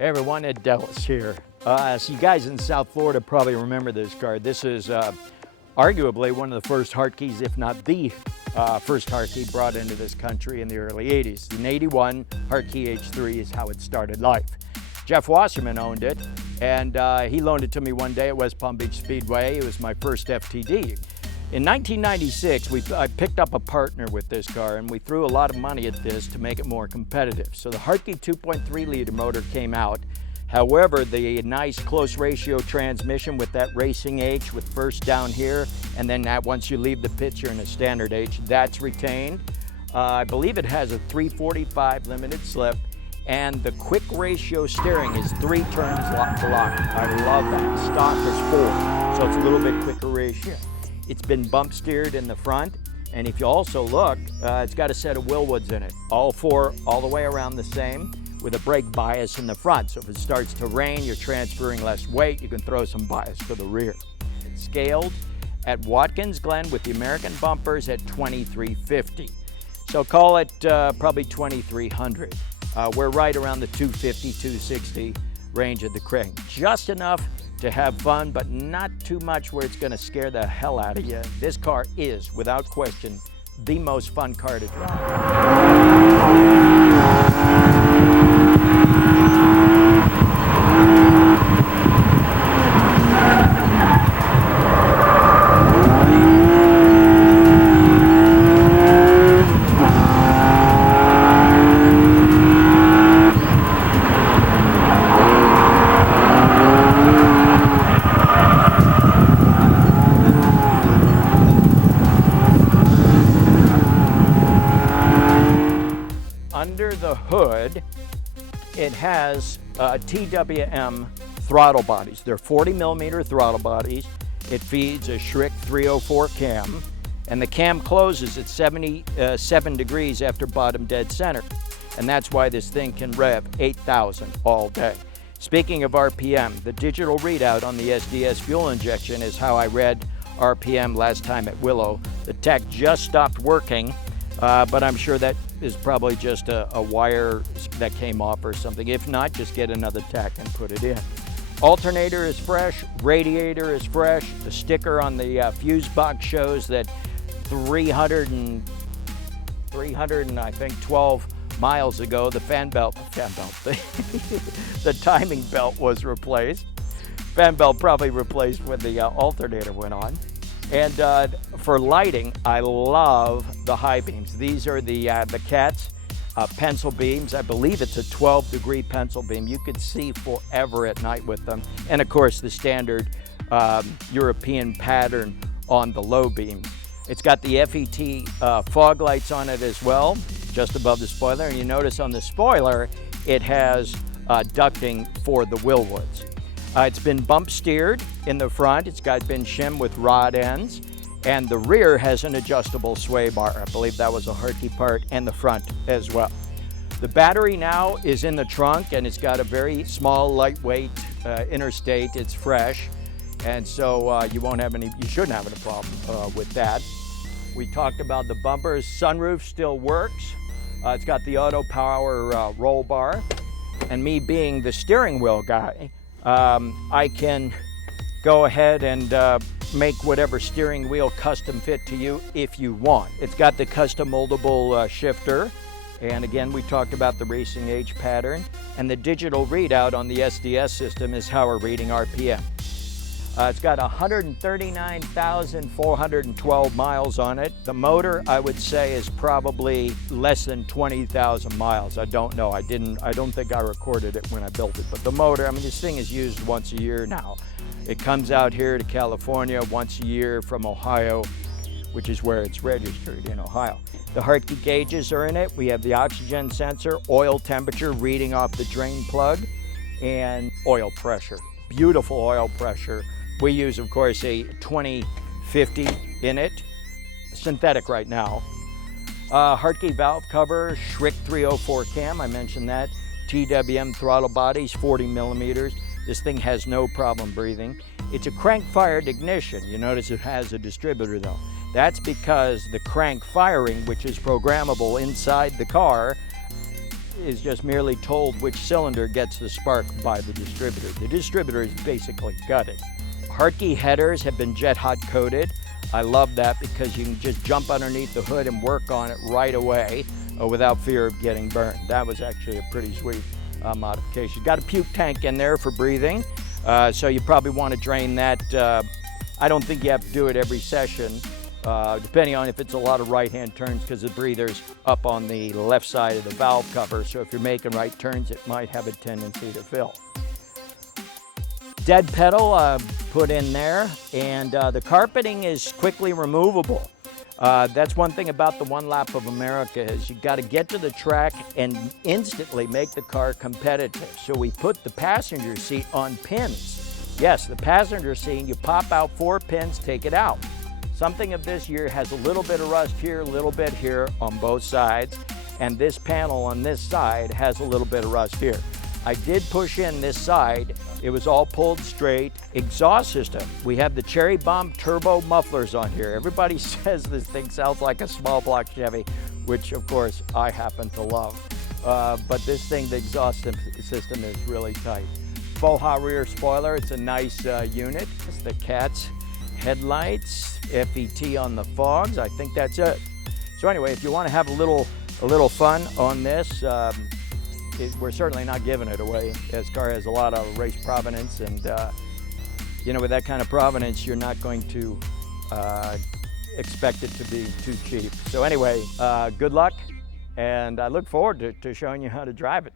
Hey everyone, Ed Dellis here. So you guys in South Florida probably remember this car. This is arguably one of the first Hartges, if not the first Hartge brought into this country in the early 80s. An 81 Hartge H3 is how it started life. Jeff Wasserman owned it, and he loaned it to me one day at West Palm Beach Speedway. It was my first FTD. In 1996, I picked up a partner with this car, and we threw a lot of money at this to make it more competitive. So the Hartge 2.3 liter motor came out. However, the nice close ratio transmission with that racing H with first down here, and then that once you leave the pit, you're in a standard H, that's retained. I believe it has a 345 limited slip, and the quick ratio steering is 3 turns lock to lock. I love that. Stock is 4, so it's a little bit quicker ratio. It's been bump steered in the front, and if you also look, it's got a set of Wilwoods in it. All 4, all the way around the same, with a brake bias in the front. So if it starts to rain, you're transferring less weight, you can throw some bias to the rear. It's scaled at Watkins Glen with the American bumpers at 2350. So call it probably 2300. We're right around the 250, 260 range of the crank. Just enough to have fun, but not too much where it's gonna scare the hell out of you. This car is, without question, the most fun car to drive. Under the hood, it has TWM throttle bodies. They're 40mm throttle bodies. It feeds a Schrick 304 cam, and the cam closes at 77 degrees after bottom dead center. And that's why this thing can rev 8,000 all day. Speaking of RPM, the digital readout on the SDS fuel injection is how I read RPM last time at Willow. The tech just stopped working, but I'm sure that is probably just a wire that came off or something. If not, just get another tech and put it in. Alternator is fresh, radiator is fresh. The sticker on the fuse box shows that 312 miles ago, the the timing belt was replaced. Fan belt probably replaced when the alternator went on. And for lighting, I love the high beams. These are the Cat's pencil beams. I believe it's a 12-degree pencil beam. You could see forever at night with them. And of course, the standard European pattern on the low beams. It's got the FET fog lights on it as well, just above the spoiler. And you notice on the spoiler, it has ducting for the Wilwoods. It's been bump steered in the front. It's been shimmed with rod ends, and the rear has an adjustable sway bar. I believe that was a Hartge part, and the front as well. The battery now is in the trunk, and it's got a very small, lightweight interstate. It's fresh, and so you shouldn't have any problem with that. We talked about the bumpers. Sunroof still works. It's got the auto power roll bar, and me being the steering wheel guy, I can go ahead and make whatever steering wheel custom fit to you if you want. It's got the custom moldable shifter, and again we talked about the racing age pattern, and the digital readout on the SDS system is how we're reading RPM. It's got 139,412 miles on it. The motor, I would say, is probably less than 20,000 miles. I don't know. I don't think I recorded it when I built it. But the motor, I mean, this thing is used once a year now. It comes out here to California once a year from Ohio, which is where it's registered, in Ohio. The Hartge gauges are in it. We have the oxygen sensor, oil temperature reading off the drain plug, and oil pressure. Beautiful oil pressure. We use, of course, a 2050 in it, synthetic right now. Hartge valve cover, Schrick 304 cam, I mentioned that. TWM throttle bodies, 40mm. This thing has no problem breathing. It's a crank-fired ignition. You notice it has a distributor though. That's because the crank firing, which is programmable inside the car, is just merely told which cylinder gets the spark by the distributor. The distributor is basically gutted. Hartge headers have been jet hot coated. I love that because you can just jump underneath the hood and work on it right away without fear of getting burned. That was actually a pretty sweet modification. Got a puke tank in there for breathing, so you probably want to drain that. I don't think you have to do it every session, depending on if it's a lot of right-hand turns, because the breather's up on the left side of the valve cover, so if you're making right turns, it might have a tendency to fill. Dead pedal put in there, and the carpeting is quickly removable. That's one thing about the One Lap of America is you got to get to the track and instantly make the car competitive. So we put the passenger seat on pins. Yes, the passenger seat, you pop out 4 pins, take it out. Something of this year has a little bit of rust here, a little bit here on both sides, and this panel on this side has a little bit of rust here. I did push in this side. It was all pulled straight. Exhaust system, we have the Cherry Bomb turbo mufflers on here. Everybody says this thing sounds like a small block Chevy, which of course I happen to love. But this thing, the exhaust system is really tight. Faux hot rear spoiler, it's a nice unit. It's the Cat's headlights, FET on the fogs. I think that's it. So anyway, if you want to have a little fun on this, we're certainly not giving it away. This car has a lot of race provenance, and you know, with that kind of provenance, you're not going to expect it to be too cheap. So anyway, good luck, and I look forward to showing you how to drive it.